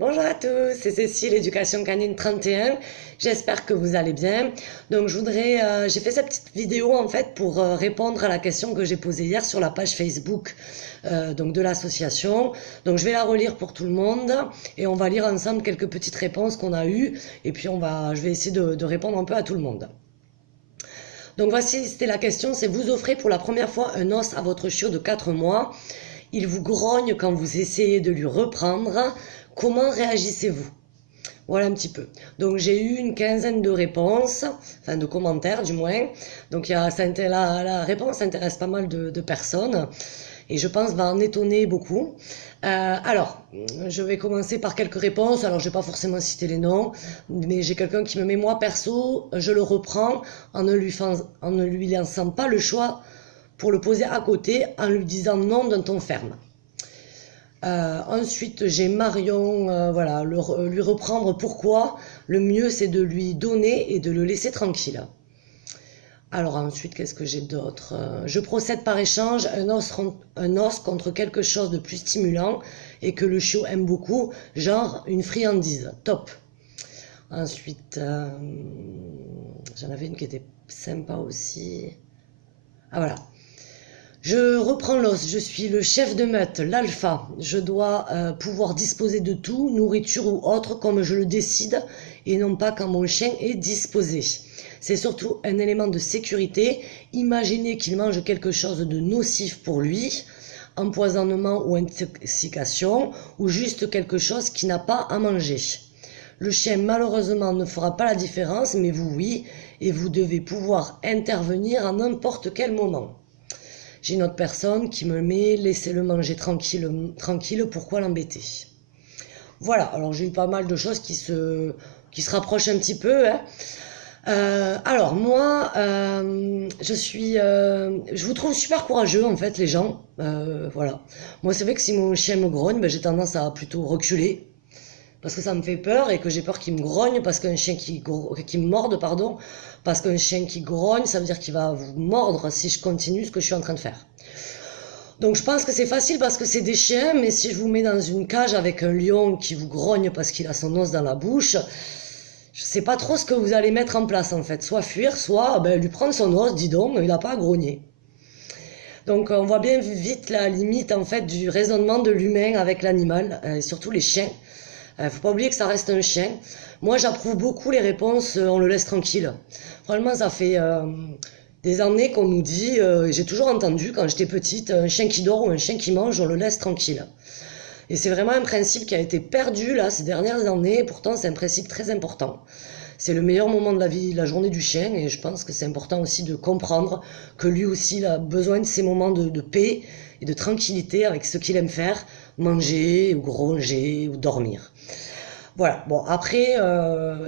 Bonjour à tous, c'est Cécile, Éducation Canine 31. J'espère que vous allez bien. Donc j'ai fait cette petite vidéo en fait pour répondre à la question que j'ai posée hier sur la page Facebook donc de l'association. Donc je vais la relire pour tout le monde et on va lire ensemble quelques petites réponses qu'on a eues et puis je vais essayer de répondre un peu à tout le monde. Donc voici, c'était la question, c'est vous offrez pour la première fois un os à votre chiot de 4 mois. Il vous grogne quand vous essayez de lui reprendre. Comment réagissez-vous? Voilà un petit peu. Donc j'ai eu une quinzaine de réponses, enfin de commentaires du moins. Donc la réponse intéresse pas mal de personnes et je pense va en étonner beaucoup. Alors, je vais commencer par quelques réponses. Alors, je vais pas forcément citer les noms, mais j'ai quelqu'un qui me met moi perso, je le reprends en ne lui laissant pas le choix pour le poser à côté en lui disant non d'un ton ferme. Ensuite, j'ai Marion, voilà, lui reprendre pourquoi. Le mieux, c'est de lui donner et de le laisser tranquille. Alors ensuite, qu'est-ce que j'ai d'autre? Je procède par échange, un os contre quelque chose de plus stimulant et que le chiot aime beaucoup, genre une friandise. Top. Ensuite, j'en avais une qui était sympa aussi. Ah voilà. Je reprends l'os, je suis le chef de meute, l'alpha. Je dois pouvoir disposer de tout, nourriture ou autre, comme je le décide, et non pas quand mon chien est disposé. C'est surtout un élément de sécurité. Imaginez qu'il mange quelque chose de nocif pour lui, empoisonnement ou intoxication, ou juste quelque chose qui n'a pas à manger. Le chien malheureusement ne fera pas la différence, mais vous oui, et vous devez pouvoir intervenir à n'importe quel moment. J'ai une autre personne qui me met « Laissez-le manger tranquille, pourquoi l'embêter ?» Voilà, alors j'ai eu pas mal de choses qui se rapprochent un petit peu. Hein. Alors moi, je vous trouve super courageux en fait les gens. Voilà. Moi c'est vrai que si mon chien me grogne, j'ai tendance à plutôt reculer. Parce que ça me fait peur et que j'ai peur qu'il me grogne parce qu'un chien qui me morde, pardon, parce qu'un chien qui grogne, ça veut dire qu'il va vous mordre si je continue ce que je suis en train de faire. Donc je pense que c'est facile parce que c'est des chiens, mais si je vous mets dans une cage avec un lion qui vous grogne parce qu'il a son os dans la bouche, je sais pas trop ce que vous allez mettre en place en fait. Soit fuir, soit lui prendre son os, dis donc, il n'a pas à grogner. Donc on voit bien vite la limite en fait du raisonnement de l'humain avec l'animal, et surtout les chiens. Faut pas oublier que ça reste un chien. Moi, j'approuve beaucoup les réponses, on le laisse tranquille. Franchement, ça fait des années qu'on nous dit, j'ai toujours entendu quand j'étais petite, un chien qui dort ou un chien qui mange, on le laisse tranquille. Et c'est vraiment un principe qui a été perdu là ces dernières années. Pourtant, c'est un principe très important. C'est le meilleur moment de la vie, la journée du chien, et je pense que c'est important aussi de comprendre que lui aussi il a besoin de ces moments de paix et de tranquillité avec ce qu'il aime faire, manger ou gronger ou dormir. Voilà, bon après,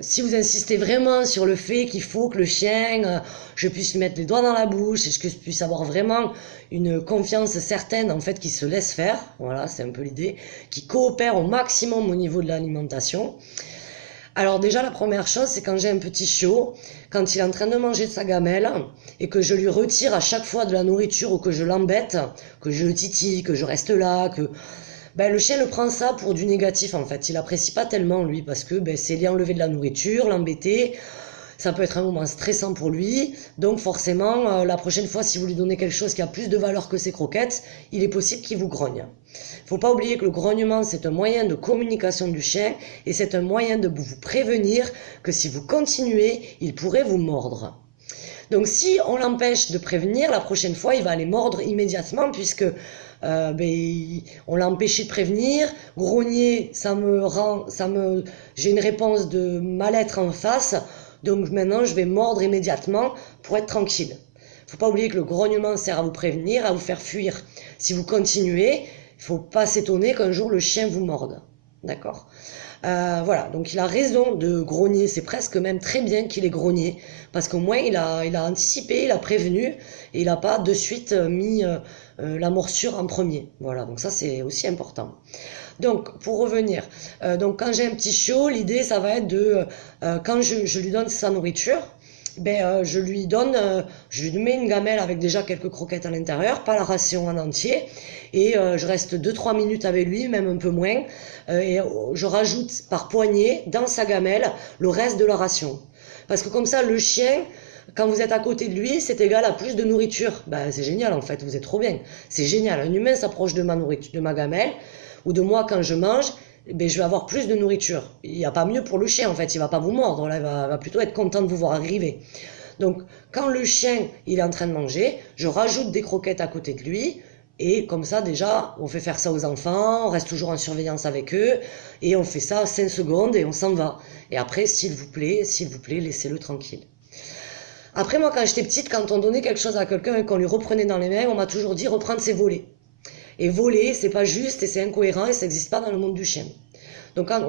si vous insistez vraiment sur le fait qu'il faut que le chien, je puisse lui mettre les doigts dans la bouche et que je puisse avoir vraiment une confiance certaine en fait qu'il se laisse faire, voilà c'est un peu l'idée, qu'il coopère au maximum au niveau de l'alimentation. Alors déjà la première chose c'est quand j'ai un petit chiot, quand il est en train de manger de sa gamelle et que je lui retire à chaque fois de la nourriture ou que je l'embête, que je le titille, que je reste là, que... le chien le prend ça pour du négatif en fait, il apprécie pas tellement lui parce que c'est lui enlever de la nourriture, l'embêter, ça peut être un moment stressant pour lui, donc forcément la prochaine fois si vous lui donnez quelque chose qui a plus de valeur que ses croquettes, il est possible qu'il vous grogne. Faut pas oublier que le grognement c'est un moyen de communication du chien et c'est un moyen de vous prévenir que si vous continuez, il pourrait vous mordre. Donc si on l'empêche de prévenir, la prochaine fois il va aller mordre immédiatement puisque on l'a empêché de prévenir, grogner, j'ai une réponse de mal-être en face, donc maintenant je vais mordre immédiatement pour être tranquille. Faut pas oublier que le grognement sert à vous prévenir, à vous faire fuir. Si vous continuez, il faut pas s'étonner qu'un jour le chien vous morde, d'accord? Voilà, donc il a raison de grogner, c'est presque même très bien qu'il ait grogné, parce qu'au moins il a anticipé, il a prévenu, et il n'a pas de suite mis la morsure en premier. Voilà, donc ça c'est aussi important. Donc pour revenir, donc quand j'ai un petit chiot, l'idée ça va être de, quand je lui donne sa nourriture, je lui mets une gamelle avec déjà quelques croquettes à l'intérieur, pas la ration en entier, et je reste 2-3 minutes avec lui, même un peu moins, et je rajoute par poignée dans sa gamelle le reste de la ration. Parce que comme ça, le chien, quand vous êtes à côté de lui, c'est égal à plus de nourriture. Ben, c'est génial en fait, vous êtes trop bien. C'est génial. Un humain s'approche de ma nourriture, de ma gamelle, ou de moi quand je mange, ben, je vais avoir plus de nourriture. Il n'y a pas mieux pour le chien en fait, il va pas vous mordre, là, il va plutôt être content de vous voir arriver. Donc quand le chien il est en train de manger, je rajoute des croquettes à côté de lui, et comme ça déjà, on fait faire ça aux enfants, on reste toujours en surveillance avec eux, et on fait ça 5 secondes et on s'en va. Et après, s'il vous plaît, laissez-le tranquille. Après, moi, quand j'étais petite, quand on donnait quelque chose à quelqu'un et qu'on lui reprenait dans les mains, on m'a toujours dit reprendre c'est voler. Et voler, c'est pas juste et c'est incohérent et ça n'existe pas dans le monde du chien. Donc quand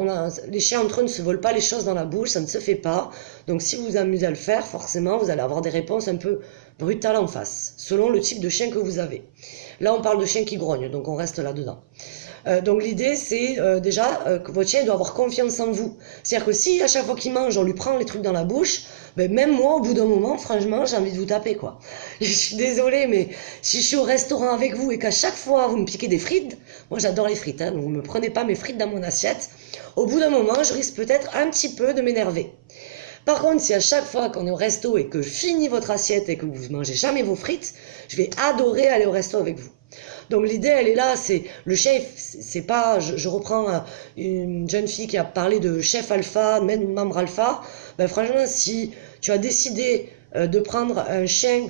les chiens entre eux ne se volent pas les choses dans la bouche, ça ne se fait pas. Donc si vous vous amusez à le faire, forcément, vous allez avoir des réponses un peu brutales en face, selon le type de chien que vous avez. Là, on parle de chiens qui grognent, donc on reste là-dedans. Donc l'idée, c'est déjà que votre chien doit avoir confiance en vous. C'est-à-dire que si à chaque fois qu'il mange, on lui prend les trucs dans la bouche, ben, même moi, au bout d'un moment, franchement, j'ai envie de vous taper, quoi. Je suis désolée, mais si je suis au restaurant avec vous et qu'à chaque fois, vous me piquez des frites, moi j'adore les frites, hein, donc vous ne me prenez pas mes frites dans mon assiette, au bout d'un moment, je risque peut-être un petit peu de m'énerver. Par contre, si à chaque fois qu'on est au resto et que je finis votre assiette et que vous ne mangez jamais vos frites, je vais adorer aller au resto avec vous. Donc l'idée, elle est là, c'est le chef, c'est pas, je reprends une jeune fille qui a parlé de chef alpha, même membre alpha. Ben franchement, si tu as décidé de prendre un chien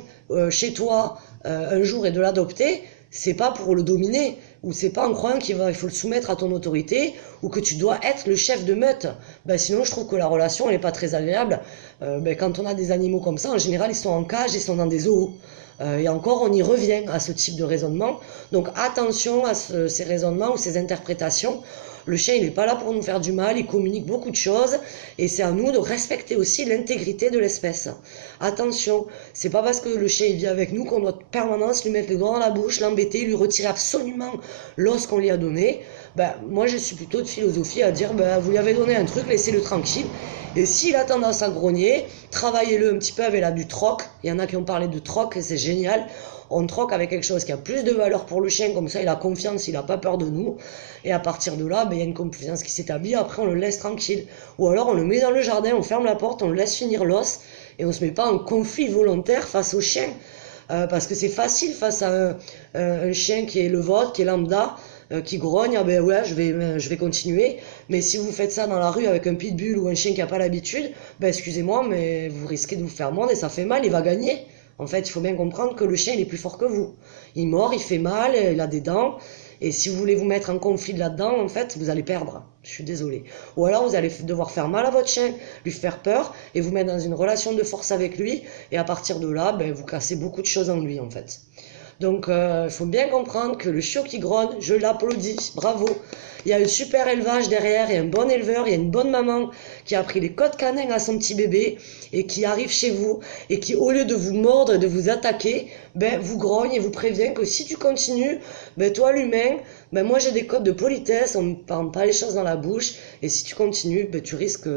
chez toi un jour et de l'adopter, c'est pas pour le dominer, ou c'est pas en croyant qu'il faut le soumettre à ton autorité, ou que tu dois être le chef de meute. Ben sinon, je trouve que la relation, elle n'est pas très agréable. Ben, quand on a des animaux comme ça, en général, ils sont en cage, ils sont dans des zoos. Et encore, on y revient à ce type de raisonnement. Donc attention à ces raisonnements ou ces interprétations. Le chien, il n'est pas là pour nous faire du mal, il communique beaucoup de choses, et c'est à nous de respecter aussi l'intégrité de l'espèce. Attention, c'est pas parce que le chien il vit avec nous qu'on doit en permanence lui mettre les doigts dans la bouche, l'embêter, lui retirer absolument l'os qu'on lui a donné. Ben, moi, je suis plutôt de philosophie à dire, ben, vous lui avez donné un truc, laissez-le tranquille. Et s'il a tendance à grogner, travaillez-le un petit peu avec du troc. Il y en a qui ont parlé de troc et c'est génial. On troque avec quelque chose qui a plus de valeur pour le chien, comme ça il a confiance, il n'a pas peur de nous. Et à partir de là, ben, il y a une confiance qui s'établit, après on le laisse tranquille. Ou alors on le met dans le jardin, on ferme la porte, on le laisse finir l'os, et on ne se met pas en conflit volontaire face au chien. Parce que c'est facile face à un chien qui est le vôtre, qui est lambda, qui grogne, ah ben ouais, je vais continuer. Mais si vous faites ça dans la rue avec un pitbull ou un chien qui n'a pas l'habitude, ben excusez-moi, mais vous risquez de vous faire mordre et ça fait mal, il va gagner. En fait, il faut bien comprendre que le chien, il est plus fort que vous. Il mord, il fait mal, il a des dents. Et si vous voulez vous mettre en conflit là-dedans, en fait, vous allez perdre. Je suis désolée. Ou alors, vous allez devoir faire mal à votre chien, lui faire peur, et vous mettre dans une relation de force avec lui. Et à partir de là, ben, vous cassez beaucoup de choses en lui, en fait. Donc, il faut bien comprendre que le chiot qui grogne, je l'applaudis, bravo. Il y a un super élevage derrière, il y a un bon éleveur, il y a une bonne maman qui a pris les côtes canins à son petit bébé et qui arrive chez vous et qui, au lieu de vous mordre et de vous attaquer, ben, vous grogne et vous prévient que si tu continues, ben, toi l'humain, ben, moi j'ai des codes de politesse, on ne prend pas les choses dans la bouche et si tu continues, ben, tu risques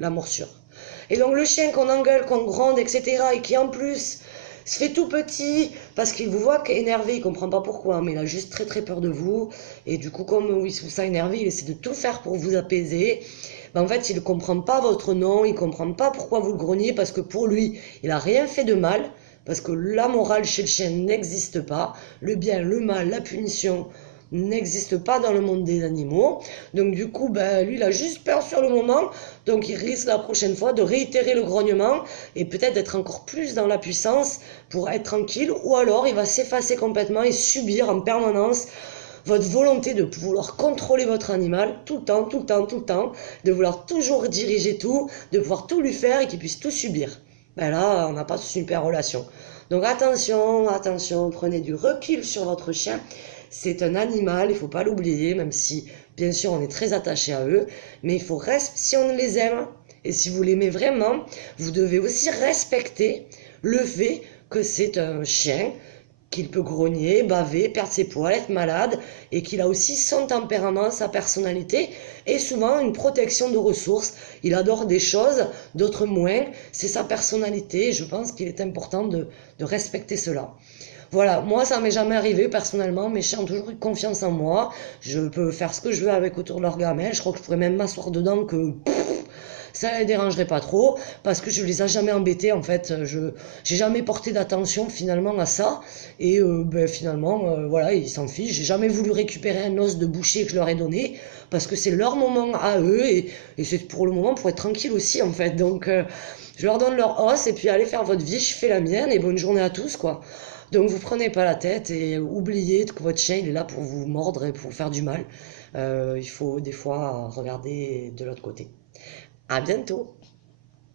la morsure. Et donc le chien qu'on engueule, qu'on gronde, etc. et qui en plus se fait tout petit parce qu'il vous voit énervé, il comprend pas pourquoi, mais il a juste très très peur de vous. Et du coup, comme il se sent énervé, il essaie de tout faire pour vous apaiser. Ben, en fait, il ne comprend pas votre nom, il ne comprend pas pourquoi vous le grognez, parce que pour lui, il n'a rien fait de mal, parce que la morale chez le chien n'existe pas. Le bien, le mal, la punition n'existe pas dans le monde des animaux. Donc du coup, ben, lui, il a juste peur sur le moment. Donc il risque la prochaine fois de réitérer le grognement et peut-être d'être encore plus dans la puissance pour être tranquille. Ou alors il va s'effacer complètement et subir en permanence votre volonté de vouloir contrôler votre animal tout le temps, tout le temps, tout le temps, de vouloir toujours diriger tout, de pouvoir tout lui faire et qu'il puisse tout subir. Ben là, on n'a pas de super relation. Donc attention, attention, prenez du recul sur votre chien. C'est un animal, il ne faut pas l'oublier, même si, bien sûr, on est très attaché à eux. Mais il faut si on les aime, et si vous l'aimez vraiment, vous devez aussi respecter le fait que c'est un chien, qu'il peut grogner, baver, perdre ses poils, être malade, et qu'il a aussi son tempérament, sa personnalité, et souvent une protection de ressources. Il adore des choses, d'autres moins. C'est sa personnalité, et je pense qu'il est important de respecter cela. Voilà, moi ça m'est jamais arrivé personnellement, mes chiens ont toujours eu confiance en moi. Je peux faire ce que je veux avec autour de leur gamelle. Je crois que je pourrais même m'asseoir dedans que ça les dérangerait pas trop parce que je les ai jamais embêtés en fait. Je j'ai jamais porté d'attention finalement à ça et finalement voilà ils s'en fichent. J'ai jamais voulu récupérer un os de boucher que je leur ai donné parce que c'est leur moment à eux et c'est pour le moment pour être tranquille aussi en fait. Donc je leur donne leur os et puis allez faire votre vie, je fais la mienne et bonne journée à tous quoi. Donc vous prenez pas la tête et oubliez que votre chien il est là pour vous mordre et pour vous faire du mal. Il faut des fois regarder de l'autre côté. À bientôt!